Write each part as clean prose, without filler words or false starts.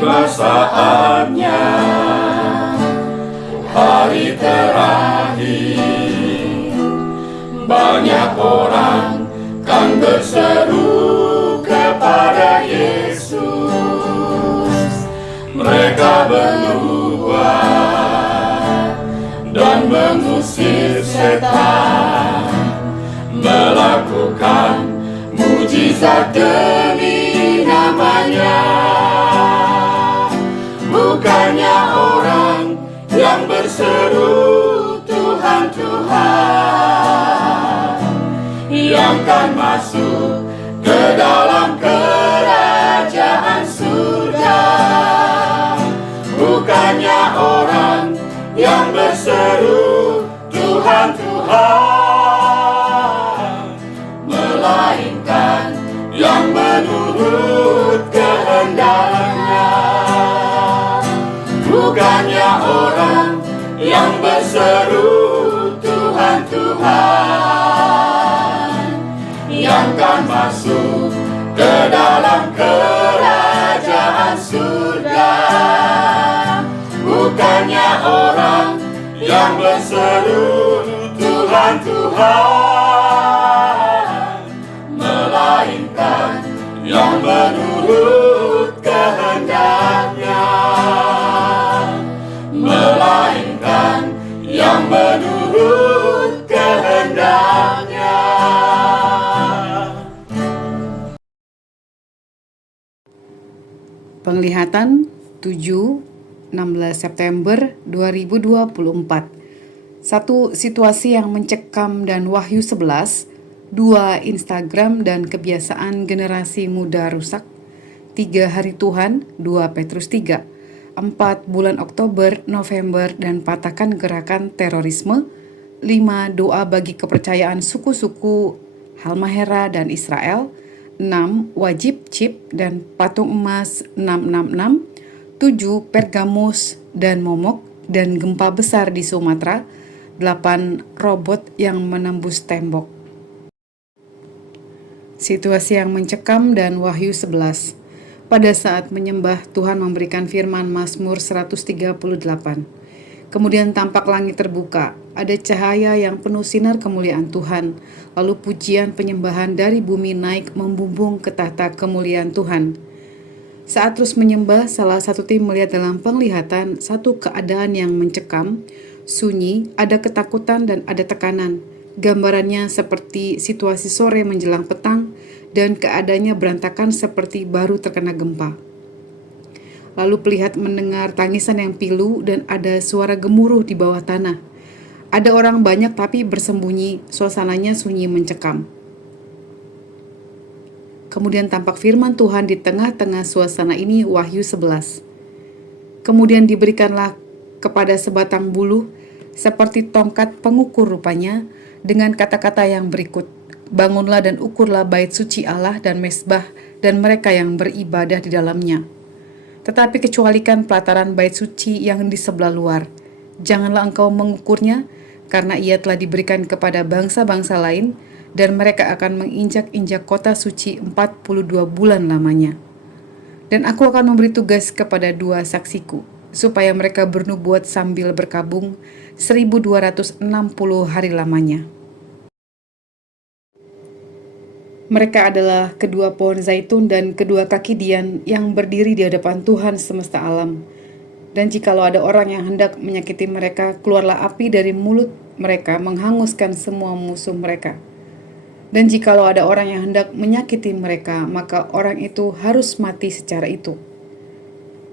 tiba saatnya, hari terakhir. Banyak orang kan berseru kepada Yesus. Mereka bernubuat dan mengusir setan, melakukan mujizat demi namanya. Bukannya orang yang berseru Tuhan, Tuhan, yang kan masuk ke dalam kerajaan surga. Bukannya orang yang berseru Tuhan, Tuhan, melainkan yang menurut kehendaknya. Bukannya orang yang berseru Tuhan, Tuhan, yang kan masuk ke dalam kerajaan surga. Bukannya orang yang berseru Tuhan, Tuhan, melainkan yang menurut kehendaknya. Melainkan yang menurut kehendaknya. Penglihatan 7-16 September 2024. Satu situasi yang mencekam dan Wahyu 11, 2 Instagram dan kebiasaan generasi muda rusak, 3 hari Tuhan, 2 Petrus 3, 4 bulan Oktober, November dan patahkan gerakan terorisme, 5 doa bagi kepercayaan suku-suku Halmahera dan Israel, 6 wajib chip dan patung emas 666, 7 Pergamus dan momok dan gempa besar di Sumatera, 8 robot yang menembus tembok. Situasi yang mencekam dan Wahyu 11. Pada saat menyembah, Tuhan memberikan firman Mazmur 138. Kemudian tampak langit terbuka, ada cahaya yang penuh sinar kemuliaan Tuhan. Lalu pujian penyembahan dari bumi naik membumbung ke tahta kemuliaan Tuhan. Saat terus menyembah, salah satu tim melihat dalam penglihatan satu keadaan yang mencekam, sunyi, ada ketakutan dan ada tekanan. Gambarannya seperti situasi sore menjelang petang dan keadaannya berantakan seperti baru terkena gempa. Lalu pelihat mendengar tangisan yang pilu dan ada suara gemuruh di bawah tanah. Ada orang banyak tapi bersembunyi, suasananya sunyi mencekam. Kemudian tampak firman Tuhan di tengah-tengah suasana ini, Wahyu 11. Kemudian diberikanlah kepada sebatang buluh seperti tongkat pengukur rupanya dengan kata-kata yang berikut. Bangunlah dan ukurlah bait suci Allah dan mezbah dan mereka yang beribadah di dalamnya. Tetapi kecualikan pelataran bait suci yang di sebelah luar. Janganlah engkau mengukurnya, karena ia telah diberikan kepada bangsa-bangsa lain, dan mereka akan menginjak-injak kota suci 42 bulan lamanya. Dan aku akan memberi tugas kepada 2 saksiku, supaya mereka bernubuat sambil berkabung 1260 hari lamanya. Mereka adalah kedua pohon zaitun dan kedua kaki dian yang berdiri di hadapan Tuhan semesta alam. Dan jikalau ada orang yang hendak menyakiti mereka, keluarlah api dari mulut mereka menghanguskan semua musuh mereka. Dan jikalau ada orang yang hendak menyakiti mereka, maka orang itu harus mati secara itu.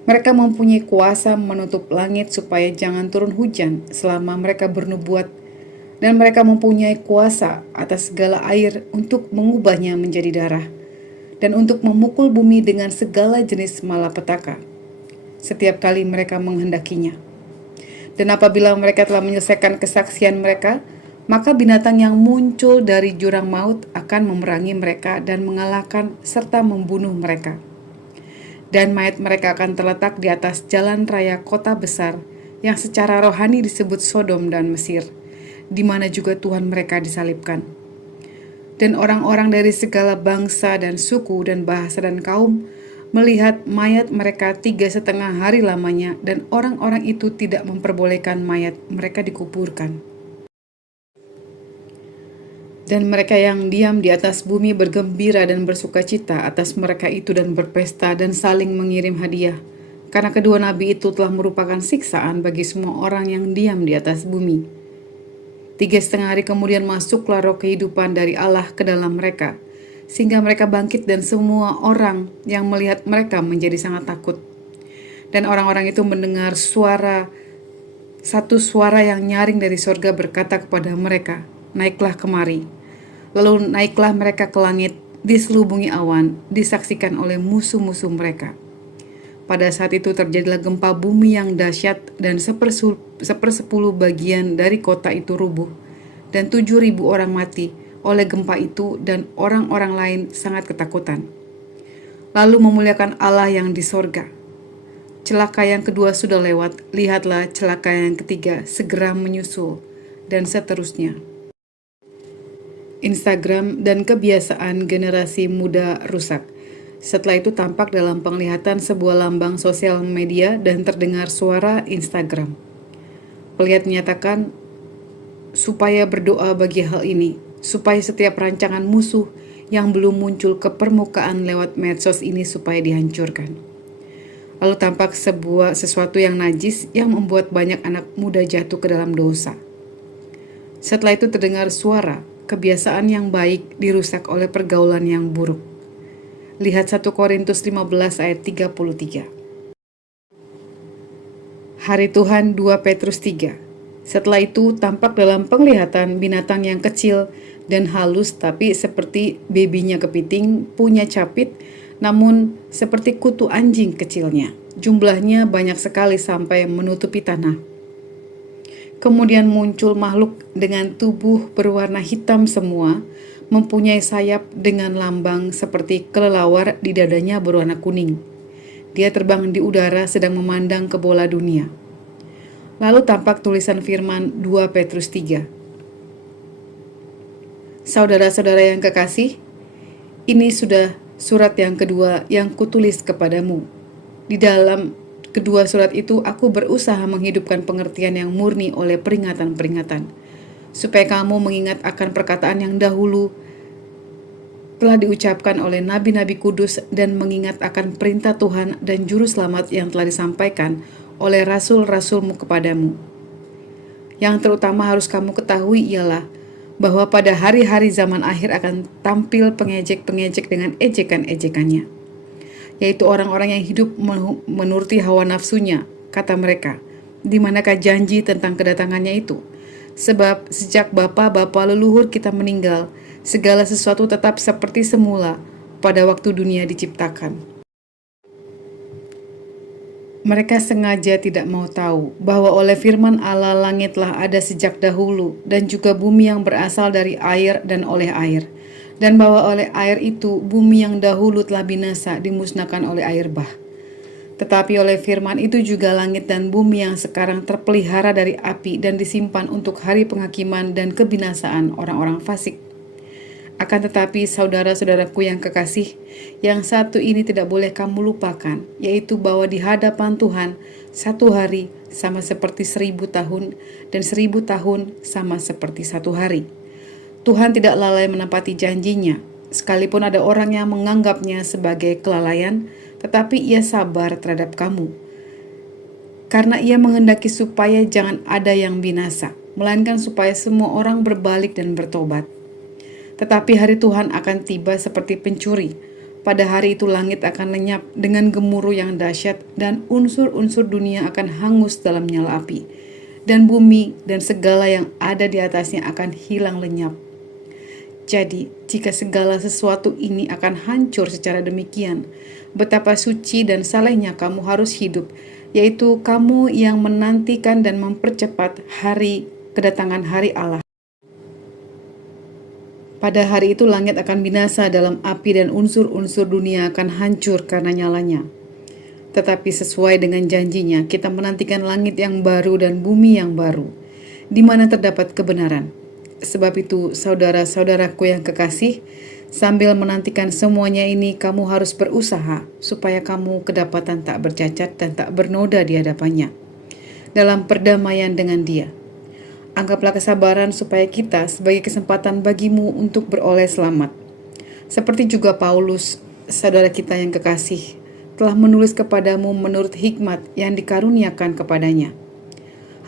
Mereka mempunyai kuasa menutup langit supaya jangan turun hujan selama mereka bernubuat, dan mereka mempunyai kuasa atas segala air untuk mengubahnya menjadi darah, dan untuk memukul bumi dengan segala jenis malapetaka, setiap kali mereka menghendakinya. Dan apabila mereka telah menyelesaikan kesaksian mereka, maka binatang yang muncul dari jurang maut akan memerangi mereka dan mengalahkan serta membunuh mereka. Dan mayat mereka akan terletak di atas jalan raya kota besar yang secara rohani disebut Sodom dan Mesir, di mana juga Tuhan mereka disalibkan. Dan orang-orang dari segala bangsa dan suku dan bahasa dan kaum melihat mayat mereka 3,5 hari lamanya, dan orang-orang itu tidak memperbolehkan mayat mereka dikuburkan. Dan mereka yang diam di atas bumi bergembira dan bersukacita atas mereka itu dan berpesta dan saling mengirim hadiah. Karena kedua nabi itu telah merupakan siksaan bagi semua orang yang diam di atas bumi. 3,5 hari kemudian masuklah roh kehidupan dari Allah ke dalam mereka, sehingga mereka bangkit dan semua orang yang melihat mereka menjadi sangat takut. Dan orang-orang itu mendengar satu suara yang nyaring dari sorga berkata kepada mereka, "Naiklah kemari." Lalu naiklah mereka ke langit, diselubungi awan, disaksikan oleh musuh-musuh mereka. Pada saat itu terjadilah gempa bumi yang dahsyat, dan 1/10 bagian dari kota itu rubuh, dan 7.000 orang mati oleh gempa itu, dan orang-orang lain sangat ketakutan. Lalu memuliakan Allah yang di sorga. Celaka yang kedua sudah lewat, lihatlah celaka yang ketiga segera menyusul, dan seterusnya. Instagram dan kebiasaan generasi muda rusak. Setelah itu tampak dalam penglihatan sebuah lambang sosial media dan terdengar suara Instagram. Pelihat menyatakan supaya berdoa bagi hal ini, supaya setiap rancangan musuh yang belum muncul ke permukaan lewat medsos ini supaya dihancurkan. Lalu tampak sesuatu yang najis yang membuat banyak anak muda jatuh ke dalam dosa. Setelah itu terdengar suara, kebiasaan yang baik dirusak oleh pergaulan yang buruk. Lihat 1 Korintus 15 ayat 33. Hari Tuhan 2 Petrus 3. Setelah itu tampak dalam penglihatan binatang yang kecil dan halus, tapi seperti bebinya kepiting, punya capit, namun seperti kutu anjing kecilnya. Jumlahnya banyak sekali sampai menutupi tanah. Kemudian muncul makhluk dengan tubuh berwarna hitam semua, mempunyai sayap dengan lambang seperti kelelawar, di dadanya berwarna kuning. Dia terbang di udara sedang memandang ke bola dunia. Lalu tampak tulisan firman 2 Petrus 3. Saudara-saudara yang kekasih, ini sudah surat yang kedua yang kutulis kepadamu. Di dalam kedua surat itu aku berusaha menghidupkan pengertian yang murni oleh peringatan-peringatan, supaya kamu mengingat akan perkataan yang dahulu telah diucapkan oleh nabi-nabi kudus, dan mengingat akan perintah Tuhan dan juru selamat yang telah disampaikan oleh rasul-rasulmu kepadamu. Yang terutama harus kamu ketahui ialah bahwa pada hari-hari zaman akhir akan tampil pengejek-pengejek dengan ejekan-ejekannya, yaitu orang-orang yang hidup menuruti hawa nafsunya. Kata mereka, di manakah janji tentang kedatangannya itu? Sebab sejak bapa-bapa leluhur kita meninggal, segala sesuatu tetap seperti semula pada waktu dunia diciptakan. Mereka sengaja tidak mau tahu bahwa oleh firman Allah langitlah ada sejak dahulu, dan juga bumi yang berasal dari air dan oleh air, dan bahwa oleh air itu bumi yang dahulu telah binasa dimusnahkan oleh air bah. Tetapi oleh firman itu juga langit dan bumi yang sekarang terpelihara dari api dan disimpan untuk hari penghakiman dan kebinasaan orang-orang fasik. Akan tetapi saudara-saudaraku yang kekasih, yang satu ini tidak boleh kamu lupakan, yaitu bahwa di hadapan Tuhan 1 hari sama seperti 1.000 tahun, dan 1.000 tahun sama seperti 1 hari. Tuhan tidak lalai menepati janjinya, sekalipun ada orang yang menganggapnya sebagai kelalaian, tetapi ia sabar terhadap kamu, karena ia menghendaki supaya jangan ada yang binasa, melainkan supaya semua orang berbalik dan bertobat. Tetapi hari Tuhan akan tiba seperti pencuri. Pada hari itu langit akan lenyap dengan gemuruh yang dahsyat, dan unsur-unsur dunia akan hangus dalam nyala api, dan bumi dan segala yang ada di atasnya akan hilang lenyap. Jadi, jika segala sesuatu ini akan hancur secara demikian, betapa suci dan salehnya kamu harus hidup, yaitu kamu yang menantikan dan mempercepat kedatangan hari Allah. Pada hari itu langit akan binasa dalam api, dan unsur-unsur dunia akan hancur karena nyalanya. Tetapi sesuai dengan janjinya, kita menantikan langit yang baru dan bumi yang baru, di mana terdapat kebenaran. Sebab itu, saudara-saudaraku yang kekasih, sambil menantikan semuanya ini, kamu harus berusaha supaya kamu kedapatan tak bercacat dan tak bernoda di hadapannya, dalam perdamaian dengan Dia. Anggaplah kesabaran supaya kita sebagai kesempatan bagimu untuk beroleh selamat. Seperti juga Paulus, saudara kita yang kekasih, telah menulis kepadamu menurut hikmat yang dikaruniakan kepadanya.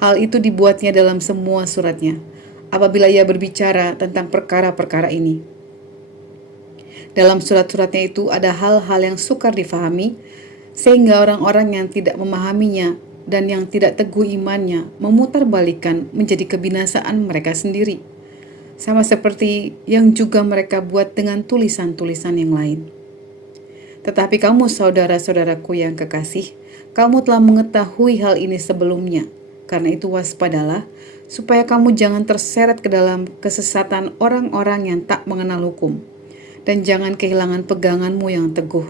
Hal itu dibuatnya dalam semua suratnya, apabila ia berbicara tentang perkara-perkara ini. Dalam surat-suratnya itu ada hal-hal yang sukar difahami, sehingga orang-orang yang tidak memahaminya dan yang tidak teguh imannya memutarbalikkan menjadi kebinasaan mereka sendiri, sama seperti yang juga mereka buat dengan tulisan-tulisan yang lain. Tetapi kamu, saudara-saudaraku yang kekasih, kamu telah mengetahui hal ini sebelumnya. Karena itu waspadalah, supaya kamu jangan terseret ke dalam kesesatan orang-orang yang tak mengenal hukum, dan jangan kehilangan peganganmu yang teguh.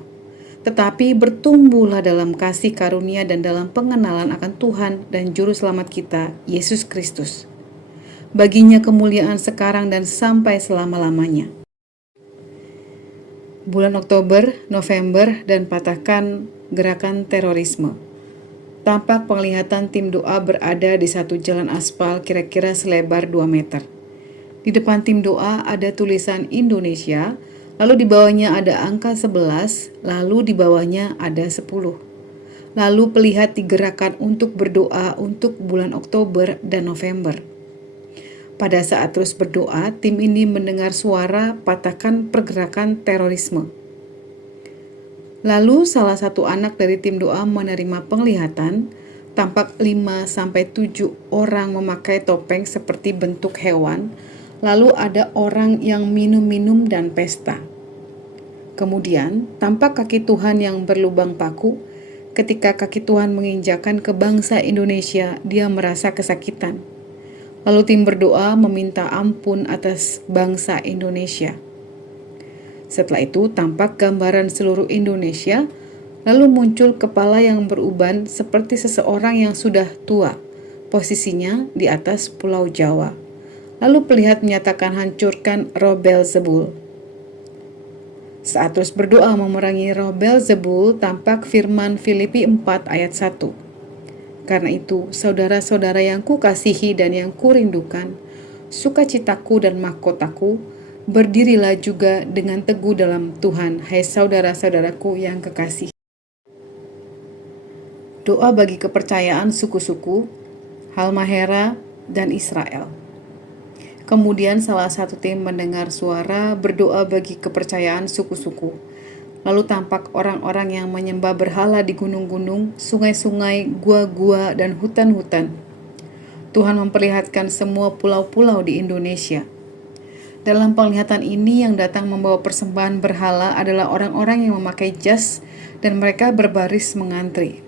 Tetapi bertumbuhlah dalam kasih karunia dan dalam pengenalan akan Tuhan dan Juru Selamat kita, Yesus Kristus. Baginya kemuliaan sekarang dan sampai selama-lamanya. Bulan Oktober, November, dan patahkan gerakan terorisme. Tampak penglihatan tim doa berada di satu jalan aspal kira-kira selebar 2 meter. Di depan tim doa ada tulisan Indonesia, lalu di bawahnya ada angka 11, lalu di bawahnya ada 10. Lalu pelihat digerakkan untuk berdoa untuk bulan Oktober dan November. Pada saat terus berdoa, tim ini mendengar suara patahkan pergerakan terorisme. Lalu salah satu anak dari tim doa menerima penglihatan, tampak 5-7 orang memakai topeng seperti bentuk hewan, lalu ada orang yang minum-minum dan pesta. Kemudian tampak kaki Tuhan yang berlubang paku. Ketika kaki Tuhan menginjakan ke bangsa Indonesia, dia merasa kesakitan. Lalu tim berdoa meminta ampun atas bangsa Indonesia. Setelah itu tampak gambaran seluruh Indonesia, lalu muncul kepala yang beruban seperti seseorang yang sudah tua, posisinya di atas Pulau Jawa. Lalu pelihat menyatakan hancurkan roh Beelzebul. Saat terus berdoa memerangi roh Beelzebul, tampak firman Filipi 4 ayat 1. Karena itu, saudara-saudara yang kukasihi dan yang kurindukan, sukacitaku dan mahkotaku, berdirilah juga dengan teguh dalam Tuhan, hai saudara-saudaraku yang kekasih. Doa bagi kepercayaan suku-suku, Halmahera, dan Israel. Kemudian salah satu tim mendengar suara berdoa bagi kepercayaan suku-suku. Lalu tampak orang-orang yang menyembah berhala di gunung-gunung, sungai-sungai, gua-gua, dan hutan-hutan. Tuhan memperlihatkan semua pulau-pulau di Indonesia. Dalam penglihatan ini yang datang membawa persembahan berhala adalah orang-orang yang memakai jas dan mereka berbaris mengantri.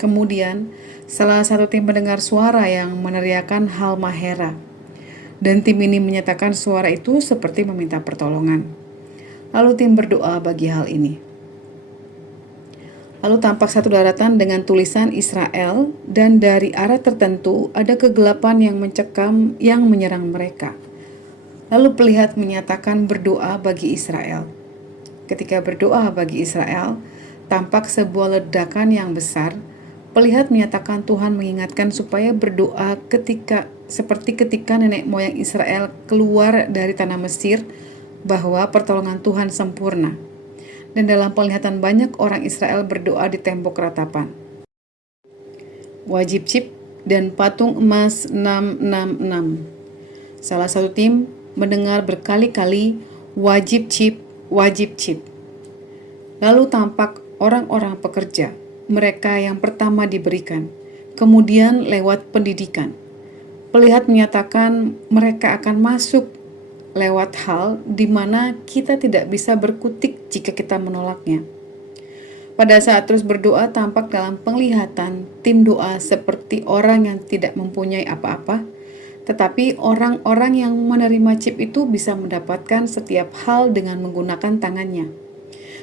Kemudian salah satu tim mendengar suara yang meneriakan Halmahera. Dan tim ini menyatakan suara itu seperti meminta pertolongan. Lalu tim berdoa bagi hal ini. Lalu tampak satu daratan dengan tulisan Israel, dan dari arah tertentu ada kegelapan yang mencekam yang menyerang mereka. Lalu pelihat menyatakan berdoa bagi Israel. Ketika berdoa bagi Israel, tampak sebuah ledakan yang besar. Pelihat menyatakan Tuhan mengingatkan supaya berdoa seperti ketika nenek moyang Israel keluar dari tanah Mesir, bahwa pertolongan Tuhan sempurna. Dan dalam penglihatan banyak orang Israel berdoa di tembok ratapan. Wajib chip dan patung emas 666. Salah satu tim mendengar berkali-kali wajib chip, wajib chip. Lalu tampak orang-orang pekerja, mereka yang pertama diberikan, kemudian lewat pendidikan. Pelihat menyatakan mereka akan masuk lewat hal di mana kita tidak bisa berkutik jika kita menolaknya. Pada saat terus berdoa, tampak dalam penglihatan tim doa seperti orang yang tidak mempunyai apa-apa, tetapi orang-orang yang menerima chip itu bisa mendapatkan setiap hal dengan menggunakan tangannya.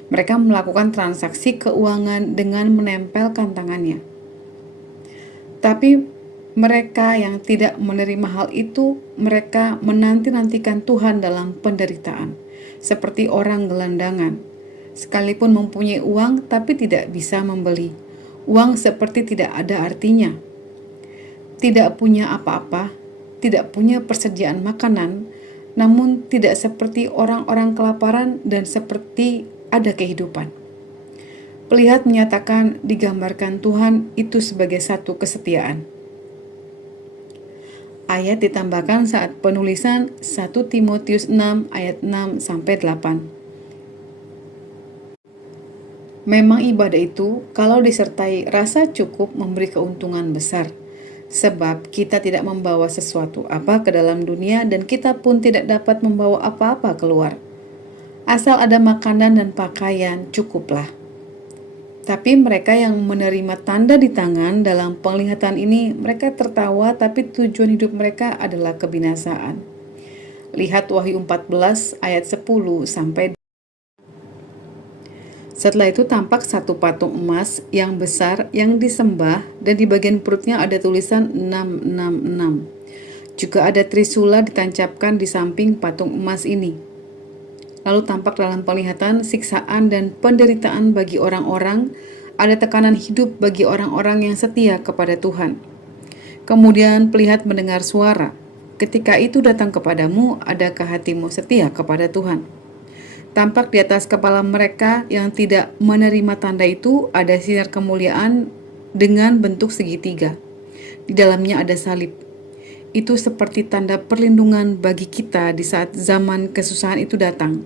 Mereka melakukan transaksi keuangan dengan menempelkan tangannya. Tapi Mereka yang tidak menerima hal itu, mereka menanti-nantikan Tuhan dalam penderitaan, seperti orang gelandangan. Sekalipun mempunyai uang, tapi tidak bisa membeli. Uang seperti tidak ada artinya. Tidak punya apa-apa, tidak punya persediaan makanan, namun tidak seperti orang-orang kelaparan dan seperti ada kehidupan. Pelihat menyatakan digambarkan Tuhan itu sebagai satu kesetiaan. Ayat ditambahkan saat penulisan 1 Timotius 6 ayat 6 sampai 8. Memang ibadah itu kalau disertai rasa cukup memberi keuntungan besar, sebab kita tidak membawa sesuatu apa ke dalam dunia dan kita pun tidak dapat membawa apa-apa keluar. Asal ada makanan dan pakaian cukuplah. Tapi mereka yang menerima tanda di tangan dalam penglihatan ini, mereka tertawa, tapi tujuan hidup mereka adalah kebinasaan. Lihat Wahyu 14 ayat 10 sampai. Setelah itu tampak satu patung emas yang besar yang disembah, dan di bagian perutnya ada tulisan 666. Juga ada trisula ditancapkan di samping patung emas ini. Lalu tampak dalam penglihatan siksaan dan penderitaan bagi orang-orang, ada tekanan hidup bagi orang-orang yang setia kepada Tuhan. Kemudian pelihat mendengar suara, "Ketika itu datang kepadamu, adakah hatimu setia kepada Tuhan?" Tampak di atas kepala mereka yang tidak menerima tanda itu ada sinar kemuliaan dengan bentuk segitiga. Di dalamnya ada salib. Itu seperti tanda perlindungan bagi kita di saat zaman kesusahan itu datang.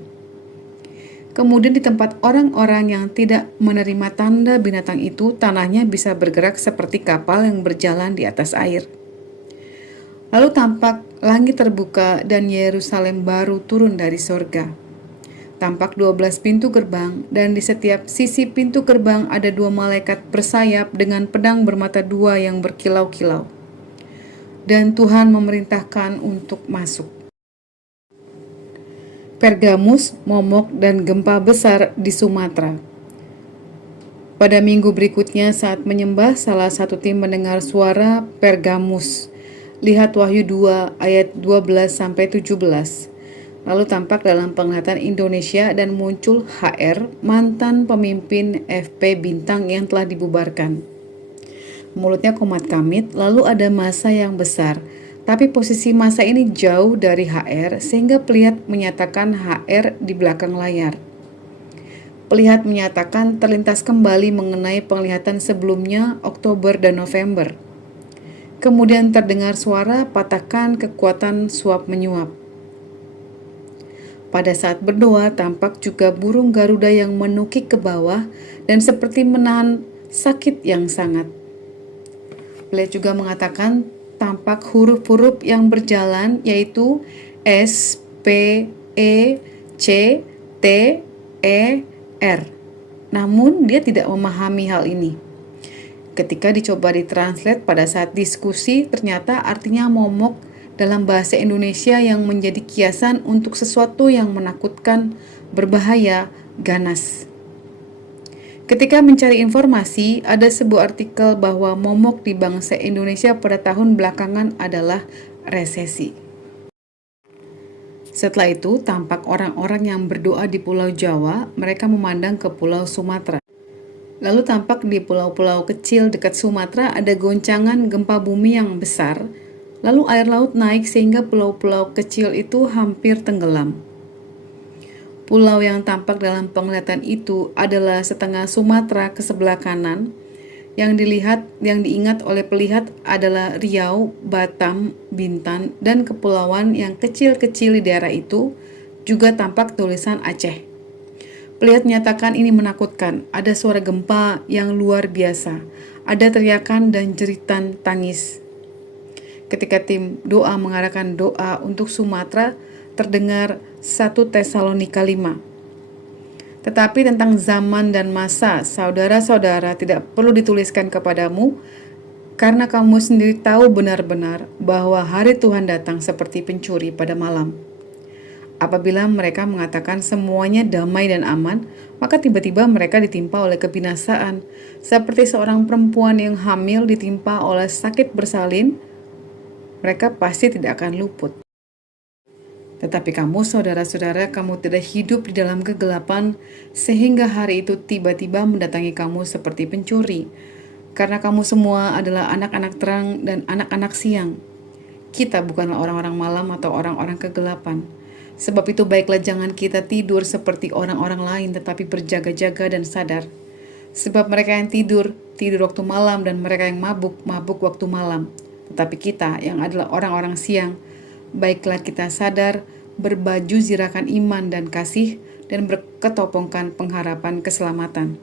Kemudian di tempat orang-orang yang tidak menerima tanda binatang itu, tanahnya bisa bergerak seperti kapal yang berjalan di atas air. Lalu tampak langit terbuka dan Yerusalem baru turun dari sorga. Tampak 12 pintu gerbang, dan di setiap sisi pintu gerbang ada 2 malaikat bersayap dengan pedang bermata 2 yang berkilau-kilau. Dan Tuhan memerintahkan untuk masuk. Pergamus, momok, dan gempa besar di Sumatera. Pada minggu berikutnya saat menyembah, salah satu tim mendengar suara Pergamus. Lihat Wahyu 2 ayat 12-17. Lalu tampak dalam penglihatan Indonesia dan muncul HR, mantan pemimpin FP Bintang yang telah dibubarkan. Mulutnya komat kamit, lalu ada massa yang besar. Tapi posisi massa ini jauh dari HR sehingga pelihat menyatakan HR di belakang layar. Pelihat menyatakan terlintas kembali mengenai penglihatan sebelumnya Oktober dan November. Kemudian terdengar suara patahkan kekuatan suap menyuap. Pada saat berdoa tampak juga burung Garuda yang menukik ke bawah dan seperti menahan sakit yang sangat. Pelihat juga mengatakan tampak huruf-huruf yang berjalan, yaitu S, P, E, C, T, E, R. Namun dia tidak memahami hal ini. Ketika dicoba ditranslate pada saat diskusi, ternyata artinya momok dalam bahasa Indonesia yang menjadi kiasan untuk sesuatu yang menakutkan, berbahaya, ganas. Ketika mencari informasi, ada sebuah artikel bahwa momok di bangsa Indonesia pada tahun belakangan adalah resesi. Setelah itu, tampak orang-orang yang berdoa di Pulau Jawa, mereka memandang ke Pulau Sumatera. Lalu tampak di pulau-pulau kecil dekat Sumatera ada goncangan gempa bumi yang besar, lalu air laut naik sehingga pulau-pulau kecil itu hampir tenggelam. Pulau yang tampak dalam penglihatan itu adalah setengah Sumatera ke sebelah kanan. Yang diingat oleh pelihat adalah Riau, Batam, Bintan, dan kepulauan yang kecil-kecil di daerah itu. Juga tampak tulisan Aceh. Pelihat menyatakan ini menakutkan. Ada suara gempa yang luar biasa. Ada teriakan dan jeritan tangis. Ketika tim doa mengarahkan doa untuk Sumatera, terdengar 1 Tesalonika 5. Tetapi tentang zaman dan masa, saudara-saudara, tidak perlu dituliskan kepadamu, karena kamu sendiri tahu benar-benar bahwa hari Tuhan datang seperti pencuri pada malam. Apabila mereka mengatakan semuanya damai dan aman, maka tiba-tiba mereka ditimpa oleh kebinasaan, seperti seorang perempuan yang hamil ditimpa oleh sakit bersalin. Mereka pasti tidak akan luput. Tetapi kamu, saudara-saudara, kamu tidak hidup di dalam kegelapan, sehingga hari itu tiba-tiba mendatangi kamu seperti pencuri. Karena kamu semua adalah anak-anak terang dan anak-anak siang. Kita bukanlah orang-orang malam atau orang-orang kegelapan. Sebab itu baiklah jangan kita tidur seperti orang-orang lain, tetapi berjaga-jaga dan sadar. Sebab mereka yang tidur, tidur waktu malam, dan mereka yang mabuk, mabuk waktu malam. Tetapi kita yang adalah orang-orang siang, baiklah kita sadar, berbaju zirakan iman dan kasih, dan berketopongkan pengharapan keselamatan.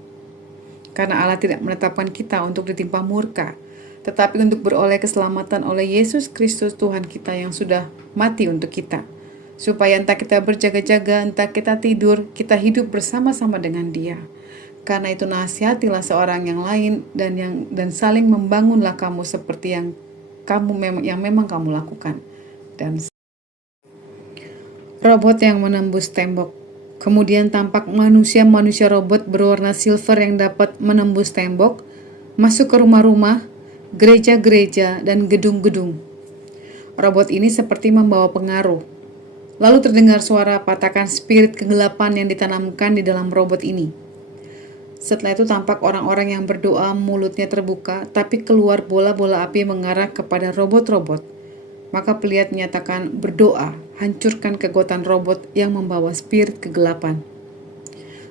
Karena Allah tidak menetapkan kita untuk ditimpa murka, tetapi untuk beroleh keselamatan oleh Yesus Kristus Tuhan kita yang sudah mati untuk kita. Supaya entah kita berjaga-jaga, entah kita tidur, kita hidup bersama-sama dengan Dia. Karena itu nasihatilah seorang yang lain dan saling membangunlah kamu seperti yang memang kamu lakukan. Dan robot yang menembus tembok. Kemudian tampak manusia-manusia robot berwarna silver yang dapat menembus tembok, masuk ke rumah-rumah, gereja-gereja, dan gedung-gedung. Robot ini seperti membawa pengaruh. Lalu terdengar suara patakan spirit kegelapan yang ditanamkan di dalam robot ini. Setelah itu tampak orang-orang yang berdoa, mulutnya terbuka, tapi keluar bola-bola api mengarah kepada robot-robot. Maka pelihat menyatakan, berdoa, hancurkan kekuatan robot yang membawa spirit kegelapan.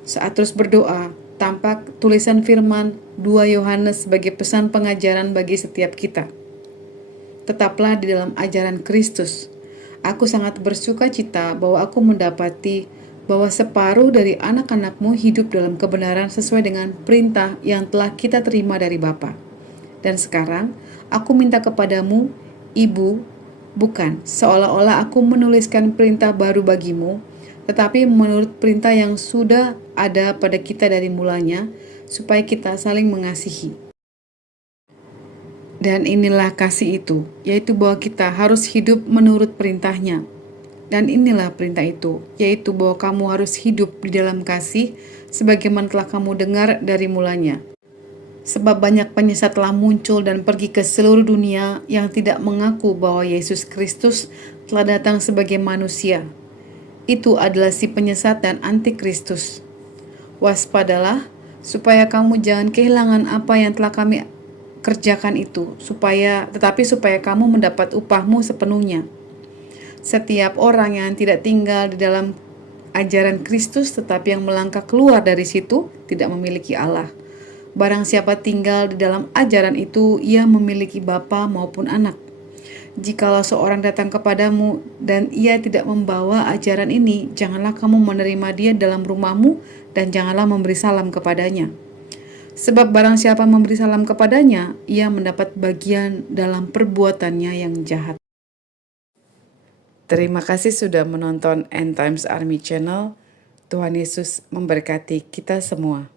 Saat terus berdoa, tampak tulisan firman 2 Yohanes sebagai pesan pengajaran bagi setiap kita. Tetaplah di dalam ajaran Kristus. Aku sangat bersuka cita bahwa aku mendapati bahwa separuh dari anak-anakmu hidup dalam kebenaran sesuai dengan perintah yang telah kita terima dari Bapa. Dan sekarang, aku minta kepadamu, Ibu, bukan seolah-olah aku menuliskan perintah baru bagimu, tetapi menurut perintah yang sudah ada pada kita dari mulanya, supaya kita saling mengasihi. Dan inilah kasih itu, yaitu bahwa kita harus hidup menurut perintahnya. Dan inilah perintah itu, yaitu bahwa kamu harus hidup di dalam kasih, sebagaimana telah kamu dengar dari mulanya. Sebab banyak penyesat telah muncul dan pergi ke seluruh dunia yang tidak mengaku bahwa Yesus Kristus telah datang sebagai manusia. Itu adalah si penyesat dan antikristus. Waspadalah, supaya kamu jangan kehilangan apa yang telah kami kerjakan itu, tetapi supaya kamu mendapat upahmu sepenuhnya. Setiap orang yang tidak tinggal di dalam ajaran Kristus tetapi yang melangkah keluar dari situ tidak memiliki Allah. Barang siapa tinggal di dalam ajaran itu, ia memiliki bapa maupun anak. Jikalau seorang datang kepadamu dan ia tidak membawa ajaran ini, janganlah kamu menerima dia dalam rumahmu dan janganlah memberi salam kepadanya. Sebab barang siapa memberi salam kepadanya, ia mendapat bagian dalam perbuatannya yang jahat. Terima kasih sudah menonton End Times Army Channel. Tuhan Yesus memberkati kita semua.